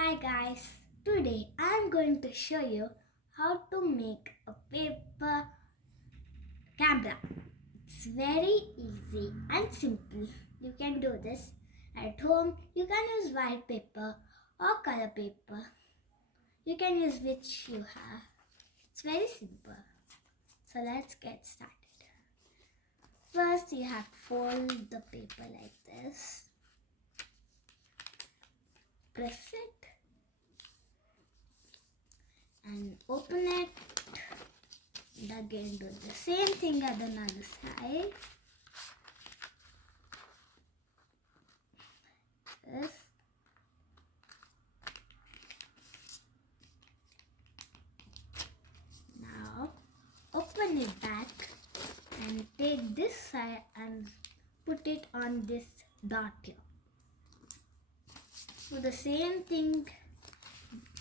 Hi guys, today I am going to show you how to make a paper camera. It's very easy and simple. You can do this at home. You can use white paper or color paper. You can use which you have. It's very simple. So let's get started. First you have to fold the paper like this. Press it and open it. And again do the same thing at another side. This. Now open it back and take this side and put it on this dot here. Do the same thing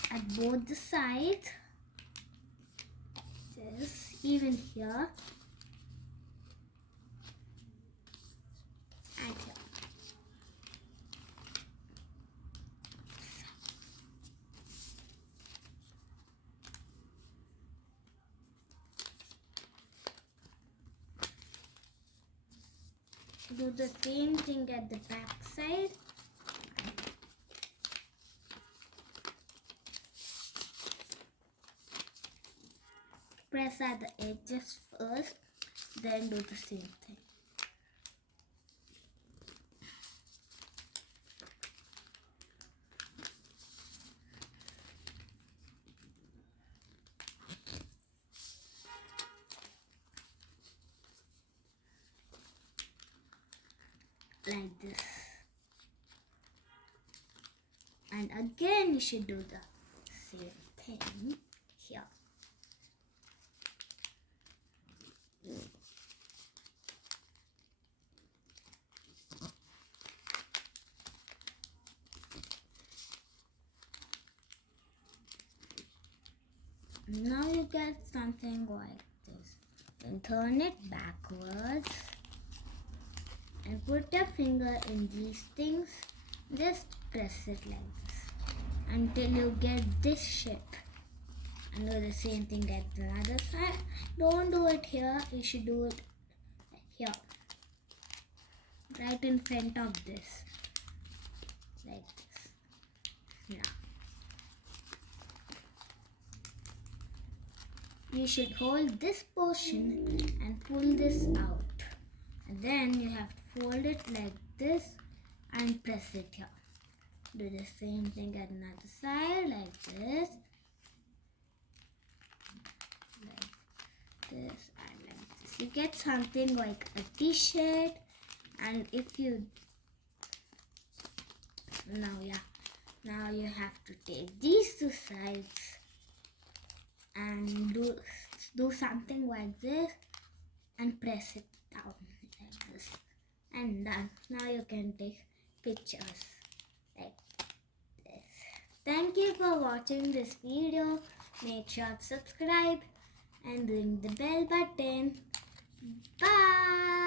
at both the sides. This even here and here. Do the same thing at the back side. Press at the edges first, then do the same thing. Like this. And again you should do the same thing here. Now you get something like this. Then turn it backwards and put your finger in these things. Just press it like this until you get this shape. And do the same thing at the other side. Don't do it here, you should do it here. Right in front of this. Like this. Now. You should hold this portion and pull this out. And then you have to fold it like this and press it here. Do the same thing at another side like this. Like this and like this. You get something like a t-shirt. And if you now you have to take these two sides and do something like this and press it down like this and done. Now you can take pictures like this. Thank you for watching this video. Make sure to subscribe and ring the bell button. Bye.